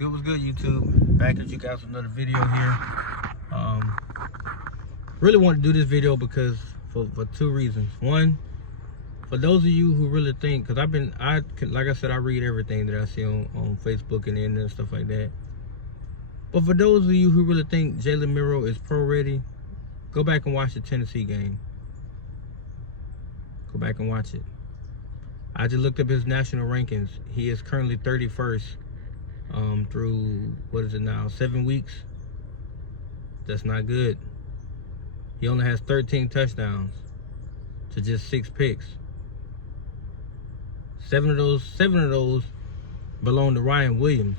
What's good, YouTube? Back at you guys with another video here. Really want to do this video because for two reasons. One, for those of you who really think, because like I said, I read everything that I see on Facebook and the internet and stuff like that. But for those of you who really think Jalen Milroe is pro ready, go back and watch the Tennessee game. Go back and watch it. I just looked up his national rankings. He is currently 31st through, what is it now, 7 weeks. That's not good. He only has 13 touchdowns to just 6 picks. Seven of those belong to Ryan Williams.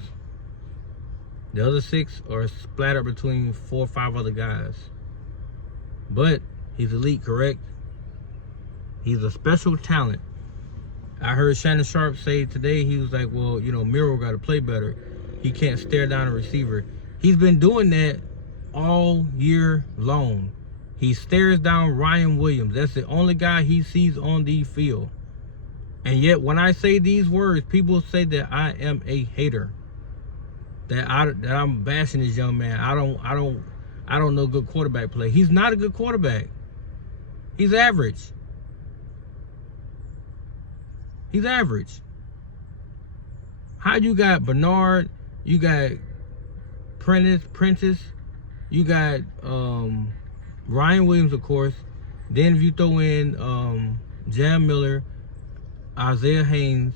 The other 6 are splattered between 4 or 5 other guys. But he's elite, correct? He's a special talent. I heard Shannon Sharp say today, he was like, well, you know, Milroe got to play better. He can't stare down a receiver. He's been doing that all year long. He stares down Ryan Williams. That's the only guy he sees on the field. And yet, when I say these words, people say that I am a hater. That I'm bashing this young man. I don't know good quarterback play. He's not a good quarterback. He's average. He's average. How you got Bernard, you got Prentice, you got Ryan Williams, of course. Then if you throw in Jam Miller, Isaiah Haynes,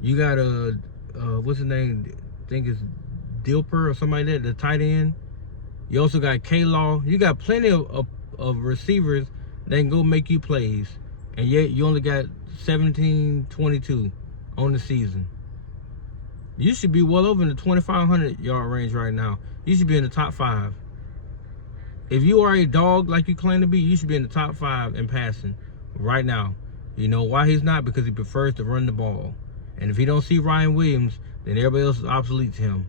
you got what's his name? I think it's Dilper or somebody like that, the tight end. You also got K-Law. You got plenty of receivers that can go make you plays. And yet you only got 17-22 on the season. You should be well over in the 2,500 yard range right now. You should be in the top 5. If you are a dog like you claim to be, you should be in the top 5 in passing right now. You know why he's not? Because he prefers to run the ball. And if he don't see Ryan Williams, then everybody else is obsolete to him.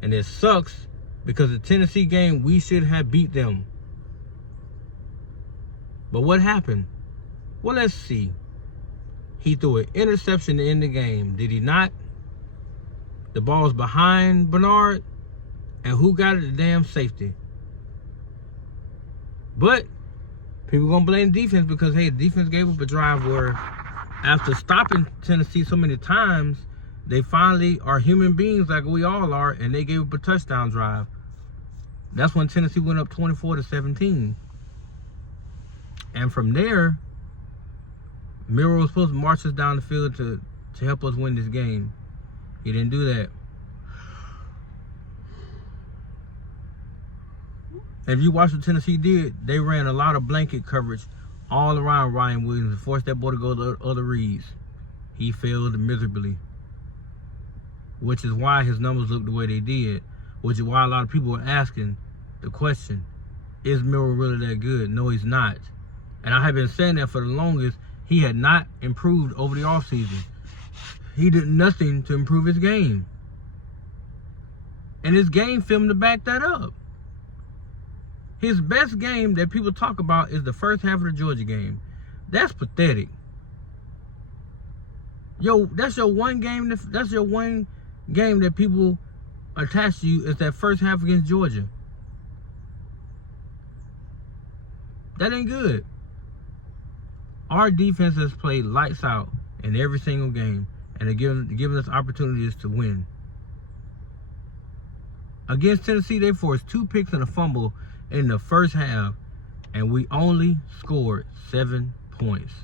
And it sucks because the Tennessee game, we should have beat them. But what happened? Well, let's see. He threw an interception to end the game. Did he not? The ball's behind Bernard. And who got it? The damn safety. But people going to blame defense because, hey, the defense gave up a drive where after stopping Tennessee so many times, they finally are human beings like we all are, and they gave up a touchdown drive. That's when Tennessee went up 24-17. And from there, Milroe was supposed to march us down the field to help us win this game. He didn't do that. And if you watch what Tennessee did, they ran a lot of blanket coverage all around Ryan Williams and forced that boy to go to other reads. He failed miserably. Which is why his numbers look the way they did. Which is why a lot of people are asking the question, is Milroe really that good? No, he's not. And I have been saying that for the longest. He had not improved over the offseason. He did nothing to improve his game. And his game film to back that up. His best game that people talk about is the first half of the Georgia game. That's pathetic. Yo, that's your one game that people attach to you is that first half against Georgia. That ain't good. Our defense has played lights out in every single game, and they're giving us opportunities to win. Against Tennessee, they forced 2 picks and a fumble in the first half, and we only scored 7 points.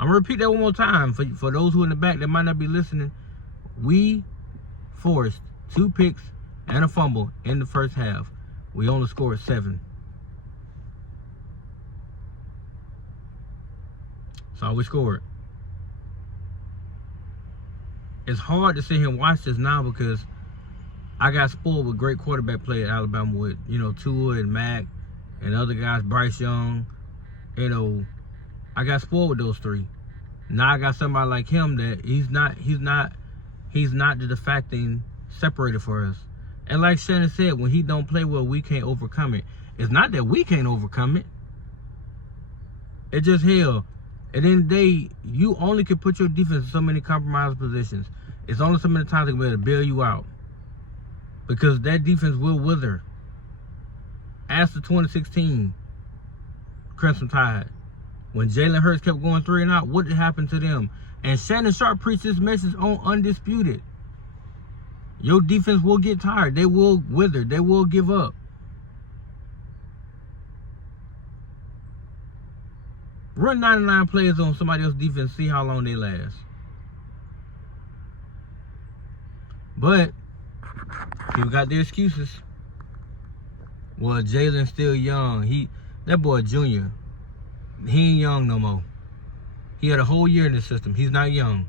I'm going to repeat that one more time for those who in the back that might not be listening. We forced 2 picks and a fumble in the first half. We only scored 7. So we scored. It's hard to sit here and watch this now because I got spoiled with great quarterback play at Alabama with, you know, Tua and Mac and other guys, Bryce Young. You know, I got spoiled with those 3. Now I got somebody like him that he's not the de facto separator for us. And like Shannon said, when he don't play well, we can't overcome it. It's not that we can't overcome it. It's just hell. At the end of the day, you only can put your defense in so many compromised positions. It's only so many times they're going to bail you out. Because that defense will wither. Ask the 2016 Crimson Tide. When Jalen Hurts kept going 3 and out, what did happen to them? And Shannon Sharp preached this message on Undisputed. Your defense will get tired. They will wither. They will give up. Run 99 players on somebody else's defense, see how long they last. But people got their excuses. Well, Jalen's still young. That boy junior. He ain't young no more. He had a whole year in the system. He's not young.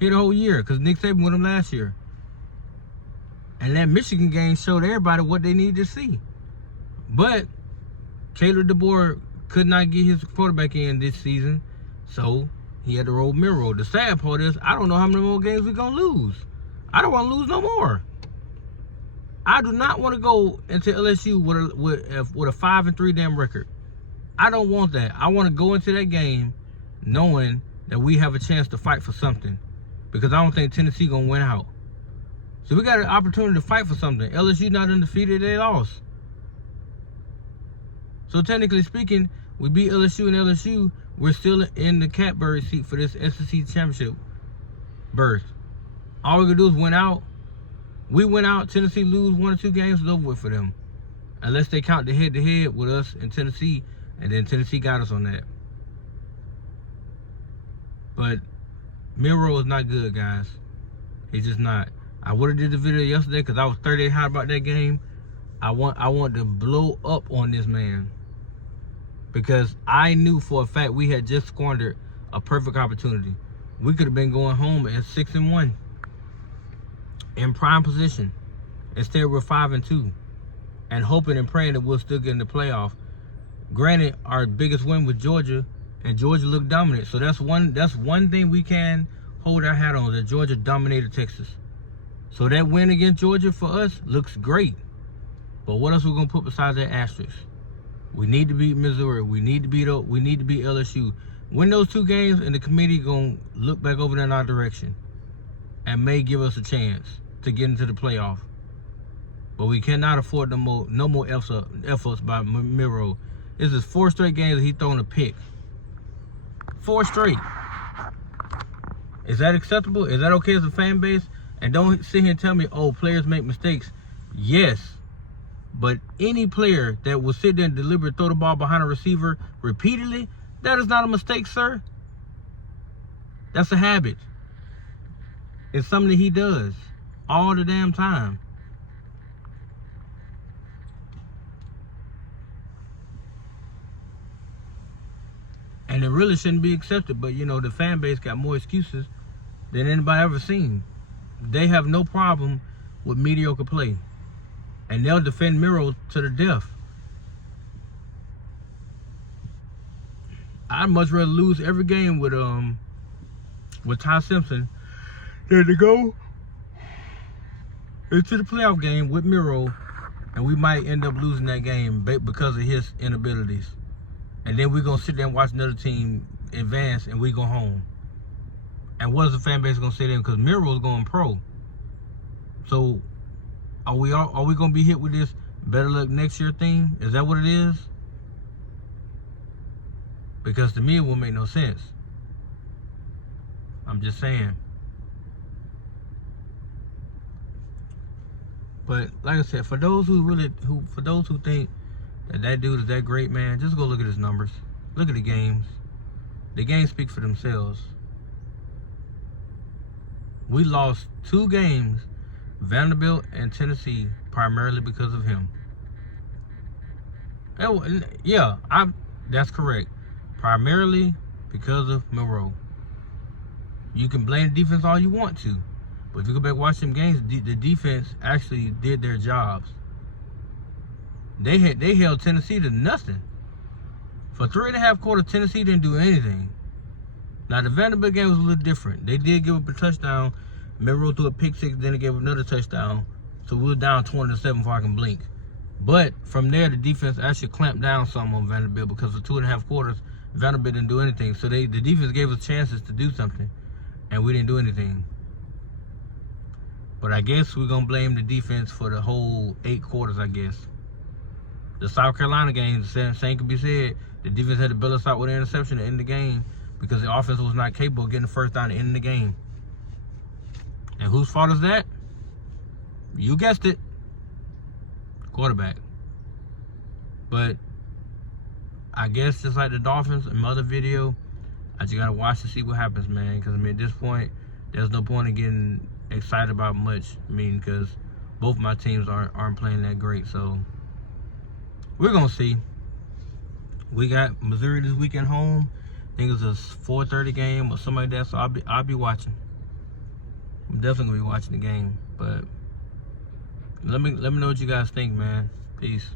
He had a whole year because Nick Saban with him last year. And that Michigan game showed everybody what they needed to see. But Caleb DeBoer could not get his quarterback in this season, so he had to roll Milroe. The sad part is, I don't know how many more games we're going to lose. I don't want to lose no more. I do not want to go into LSU with a 5-3 damn record. I don't want that. I want to go into that game knowing that we have a chance to fight for something, because I don't think Tennessee going to win out. So we got an opportunity to fight for something. LSU not undefeated, they lost. So technically speaking, we beat LSU and LSU, we're still in the catbird seat for this SEC championship berth. All we can do is win out. We win out, Tennessee lose 1 or 2 games, it's over with for them. Unless they count the head-to-head with us in Tennessee, and then Tennessee got us on that. But Milroe is not good, guys. He's just not. I would have did the video yesterday because I was 38 hot about that game. I want to blow up on this man, because I knew for a fact we had just squandered a perfect opportunity. We could have been going home at 6-1 in prime position. Instead, we're 5-2 and hoping and praying that we'll still get in the playoff. Granted, our biggest win was Georgia, and Georgia looked dominant. So that's one thing we can hold our hat on, that Georgia dominated Texas. So that win against Georgia for us looks great. But what else are we gonna put besides that asterisk? We need to beat Missouri. We need to beat LSU. Win those 2 games, and the committee gonna look back over there in our direction and may give us a chance to get into the playoff. But we cannot afford no more efforts by Milroe. This is 4 straight games that he's thrown a pick. 4 straight. Is that acceptable? Is that okay as a fan base? And don't sit here and tell me, oh, players make mistakes. Yes. But any player that will sit there and deliberately throw the ball behind a receiver repeatedly, that is not a mistake, sir. That's a habit. It's something that he does all the damn time. And it really shouldn't be accepted. But, you know, the fan base got more excuses than anybody ever seen. They have no problem with mediocre play. And they'll defend Milroe to the death. I'd much rather lose every game with Ty Simpson than to go into the playoff game with Milroe, and we might end up losing that game because of his inabilities. And then we're gonna sit there and watch another team advance, and we go home. And what is the fan base gonna say then? Because Milroe's going pro. So are we gonna be hit with this better luck next year thing? Is that what it is? Because to me it won't make no sense. I'm just saying. But like I said, for those who think that dude is that great, man, just go look at his numbers. Look at the games. The games speak for themselves. We lost 2 games, Vanderbilt and Tennessee, primarily because of him. Yeah, that's correct. Primarily because of Milroe. You can blame the defense all you want to, but if you go back and watch them games, the defense actually did their jobs. They held Tennessee to nothing. For 3.5 quarters, Tennessee didn't do anything. Now, the Vanderbilt game was a little different. They did give up a touchdown. Milroe threw a pick 6, then they gave up another touchdown. So we were down 20-7 before I can blink. But from there, the defense actually clamped down some on Vanderbilt, because for 2.5 quarters, Vanderbilt didn't do anything. So the defense gave us chances to do something. and we didn't do anything. But I guess we're going to blame the defense for the whole 8 quarters, I guess. The South Carolina game, the same could be said. The defense had to bail us out with an interception to end the game because the offense was not capable of getting the first down to end the game. And whose fault is that? You guessed it. Quarterback. But I guess just like the Dolphins and my other video, I just got to watch to see what happens, man. Because, I mean, at this point, there's no point in getting excited about much. I mean, because both my teams aren't playing that great. So we're going to see. We got Missouri this weekend home. I think it's a 4:30 game or something like that. So I'll be watching. I'm definitely going to be watching the game. But let me know what you guys think, man. Peace.